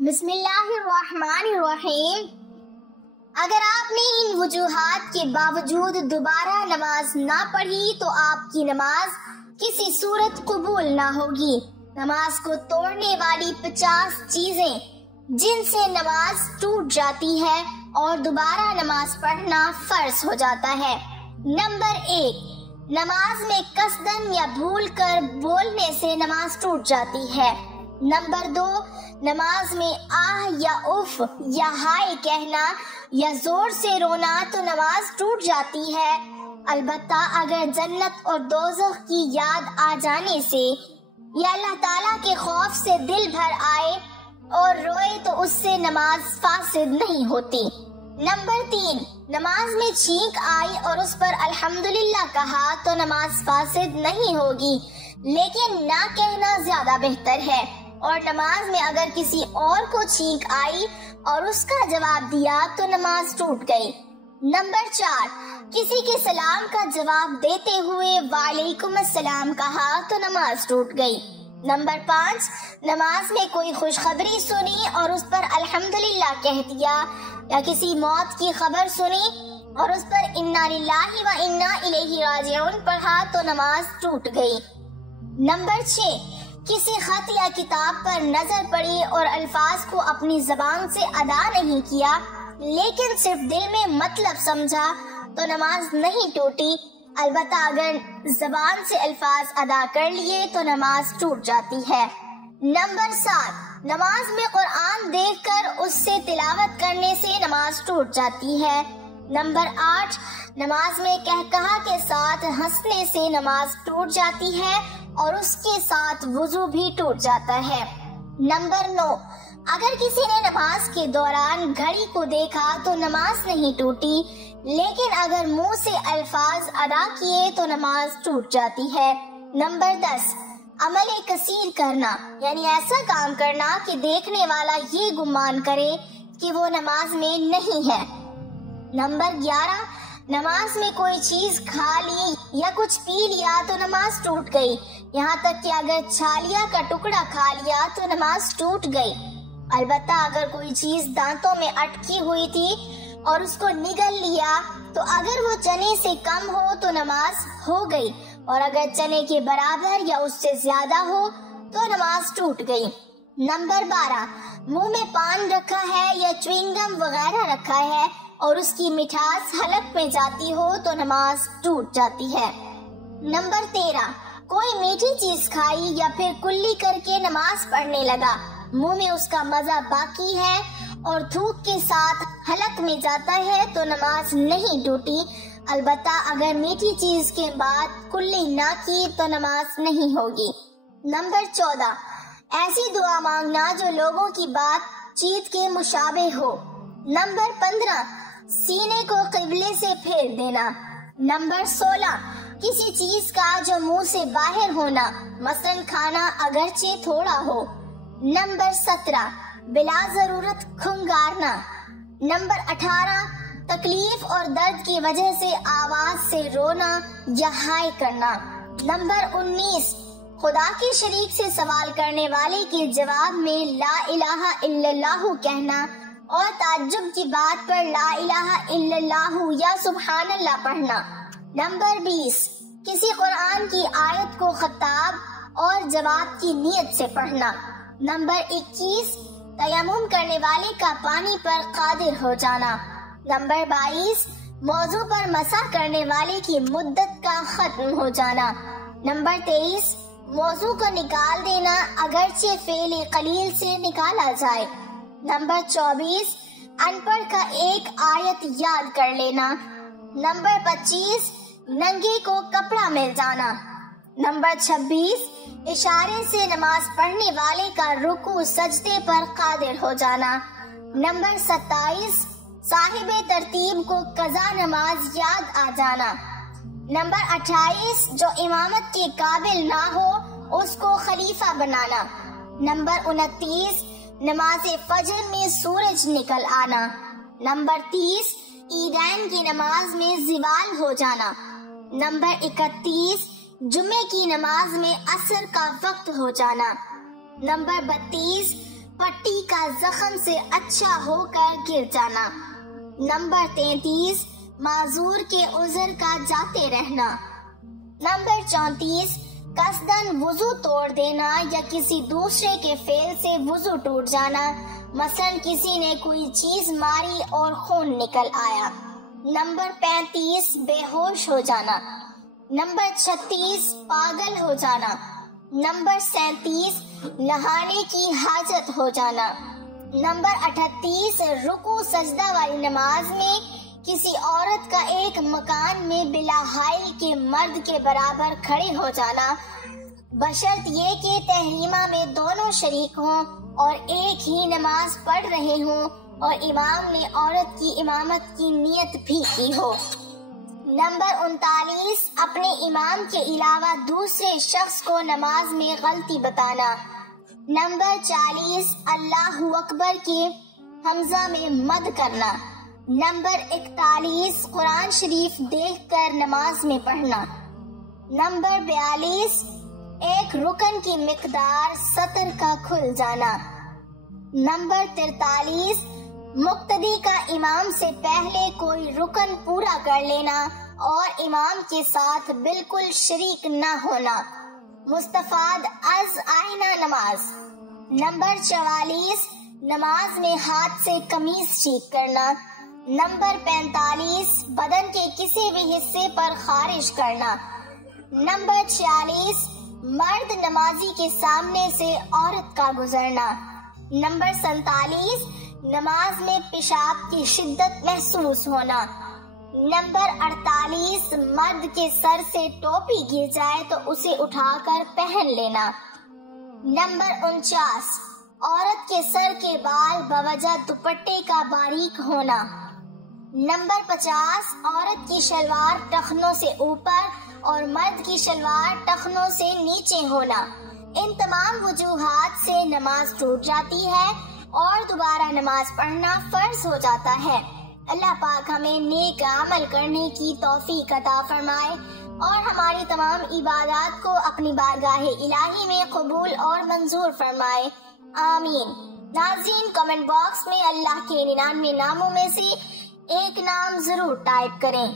بسم اللہ الرحمن الرحیم۔ اگر آپ نے ان وجوہات کے باوجود دوبارہ نماز نہ پڑھی تو آپ کی نماز کسی صورت قبول نہ ہوگی۔ نماز کو توڑنے والی 50 چیزیں جن سے نماز ٹوٹ جاتی ہے اور دوبارہ نماز پڑھنا فرض ہو جاتا ہے۔ نمبر 1، نماز میں قصدن یا بھول کر بولنے سے نماز ٹوٹ جاتی ہے۔ نمبر 2، نماز میں آہ یا اف یا ہائے کہنا یا زور سے رونا تو نماز ٹوٹ جاتی ہے، البتہ اگر جنت اور دوزخ کی یاد آ جانے سے یا اللہ تعالیٰ کے خوف سے دل بھر آئے اور روئے تو اس سے نماز فاسد نہیں ہوتی۔ نمبر 3، نماز میں چھینک آئی اور اس پر الحمدللہ کہا تو نماز فاسد نہیں ہوگی، لیکن نہ کہنا زیادہ بہتر ہے۔ اور نماز میں اگر کسی اور کو چھینک آئی اور اس کا جواب دیا تو نماز ٹوٹ گئی۔ نمبر 4، کسی کے سلام کا جواب دیتے ہوئے وعلیکم السلام کہا تو نماز ٹوٹ گئی۔ نمبر 5، نماز میں کوئی خوشخبری سنی اور اس پر الحمدللہ کہہ دیا یا کسی موت کی خبر سنی اور اس پر انا للہ و انا الیہ راجعون پڑھا تو نماز ٹوٹ گئی۔ نمبر 6، کسی خط یا کتاب پر نظر پڑی اور الفاظ کو اپنی زبان سے ادا نہیں کیا لیکن صرف دل میں مطلب سمجھا تو نماز نہیں ٹوٹی، البتہ اگر زبان سے الفاظ ادا کر لیے تو نماز ٹوٹ جاتی ہے۔ نمبر 7، نماز میں قرآن دیکھ کر اس سے تلاوت کرنے سے نماز ٹوٹ جاتی ہے۔ نمبر 8، نماز میں قہقہہ کے ساتھ ہنسنے سے نماز ٹوٹ جاتی ہے اور اس کے ساتھ وضو بھی ٹوٹ جاتا ہے۔ نمبر 9، اگر کسی نے نماز کے دوران گھڑی کو دیکھا تو نماز نہیں ٹوٹی، لیکن اگر منہ سے الفاظ ادا کیے تو نماز ٹوٹ جاتی ہے۔ نمبر 10، عمل کثیر کرنا، یعنی ایسا کام کرنا کہ دیکھنے والا یہ گمان کرے کہ وہ نماز میں نہیں ہے۔ نمبر 11، نماز میں کوئی چیز کھا لی یا کچھ پی لیا تو نماز ٹوٹ گئی، یہاں تک کہ اگر چھالیا کا ٹکڑا کھا لیا تو نماز ٹوٹ گئی، البتہ اگر کوئی چیز دانتوں میں اٹکی ہوئی تھی اور اس کو نگل لیا تو اگر وہ چنے سے کم ہو تو نماز ہو گئی، اور اگر چنے کے برابر یا اس سے زیادہ ہو تو نماز ٹوٹ گئی۔ نمبر 12، منہ میں پان رکھا ہے یا چوئنگم وغیرہ رکھا ہے اور اس کی مٹھاس حلق میں جاتی ہو تو نماز ٹوٹ جاتی ہے۔ نمبر 13، کوئی میٹھی چیز کھائی یا پھر کلی کر کے نماز پڑھنے لگا، منہ میں اس کا مزہ باقی ہے اور تھوک کے ساتھ حلق میں جاتا ہے تو نماز نہیں ٹوٹی، البتہ اگر میٹھی چیز کے بعد کلی نہ کی تو نماز نہیں ہوگی۔ نمبر 14، ایسی دعا مانگنا جو لوگوں کی بات چیت کے مشابہ ہو۔ نمبر 15، سینے کو قبلے سے پھیر دینا۔ نمبر 16، کسی چیز کا جو منہ سے باہر ہونا، مثلا کھانا اگرچہ تھوڑا ہو۔ نمبر 17، بلا ضرورت کھنگارنا۔ نمبر 18، تکلیف اور درد کی وجہ سے آواز سے رونا یا ہائے کرنا۔ نمبر 19، خدا کے شریک سے سوال کرنے والے کے جواب میں لا الہ الا اللہ کہنا اور تعجب کی بات پر لا الہ الا اللہ یا سبحان اللہ پڑھنا۔ نمبر 20، کسی قرآن کی آیت کو خطاب اور جواب کی نیت سے پڑھنا۔ نمبر 21، تیمم کرنے والے کا پانی پر قادر ہو جانا۔ نمبر 22، موضوع پر مسح کرنے والے کی مدت کا ختم ہو جانا۔ نمبر 23، موضوع کو نکال دینا اگرچہ فعل قلیل سے نکالا جائے۔ نمبر 24، ان پڑھ کا ایک آیت یاد کر لینا۔ نمبر 25، ننگے کو کپڑا مل جانا۔ نمبر 26، اشارے سے نماز پڑھنے والے کا رکوع سجدے پر قادر ہو جانا۔ نمبر 27، صاحب ترتیب کو قضا نماز یاد آ جانا۔ نمبر 28، جو امامت کے قابل نہ ہو اس کو خلیفہ بنانا۔ نمبر 29، نماز فجر میں سورج نکل آنا۔ نمبر 30، عیدین کی نماز میں زوال ہو جانا۔ نمبر 31، جمعے کی نماز میں عصر کا وقت ہو جانا۔ نمبر 32، پٹی کا زخم سے اچھا ہو کر گر جانا۔ نمبر 33 معذور کے عذر کا جاتے رہنا۔ نمبر 34 قصداً وضو توڑ دینا یا کسی دوسرے کے فعل سے وضو ٹوٹ جانا، مثلاً کسی نے کوئی چیز ماری اور خون نکل آیا۔ نمبر 35 بے ہوش ہو جانا۔ نمبر 36 پاگل ہو جانا۔ نمبر 37 نہانے کی حاجت ہو جانا۔ نمبر 38 رکوع سجدہ والی نماز میں کسی عورت کا ایک مکان میں بلا حائل کے مرد کے برابر کھڑے ہو جانا، بشرط یہ کہ تحریمہ میں دونوں شریک ہوں اور ایک ہی نماز پڑھ رہے ہوں اور امام نے عورت کی امامت کی نیت بھی کی ہو۔ نمبر 39 اپنے امام کے علاوہ دوسرے شخص کو نماز میں غلطی بتانا۔ نمبر 40 اللہ اکبر کے حمزہ میں مد کرنا۔ نمبر 41 قرآن شریف دیکھ کر نماز میں پڑھنا۔ نمبر 42 ایک رکن کی مقدار سطر کا کھل جانا۔ نمبر 43 مقتدی کا امام سے پہلے کوئی رکن پورا کر لینا اور امام کے ساتھ بالکل شریک نہ ہونا۔ مستفاد از آئینہ نماز۔ نمبر 44 نماز میں ہاتھ سے قمیص ٹھیک کرنا۔ نمبر 45 بدن کے کسی بھی حصے پر خارج کرنا۔ نمبر 46 مرد نمازی کے سامنے سے عورت کا گزرنا۔ نمبر 47 نماز میں پیشاب کی شدت محسوس ہونا۔ نمبر 48 مرد کے سر سے ٹوپی گر جائے تو اسے اٹھا کر پہن لینا۔ نمبر 49 عورت کے سر کے بال بوجہ دوپٹے کا باریک ہونا۔ نمبر 50 عورت کی شلوار ٹخنوں سے اوپر اور مرد کی شلوار ٹخنوں سے نیچے ہونا۔ ان تمام وجوہات سے نماز ٹوٹ جاتی ہے اور دوبارہ نماز پڑھنا فرض ہو جاتا ہے۔ اللہ پاک ہمیں نیک عمل کرنے کی توفیق عطا فرمائے اور ہماری تمام عبادات کو اپنی بارگاہ الہی میں قبول اور منظور فرمائے، آمین۔ ناظرین کمنٹ باکس میں اللہ کے 99 ناموں میں سے ایک نام ضرور ٹائپ کریں۔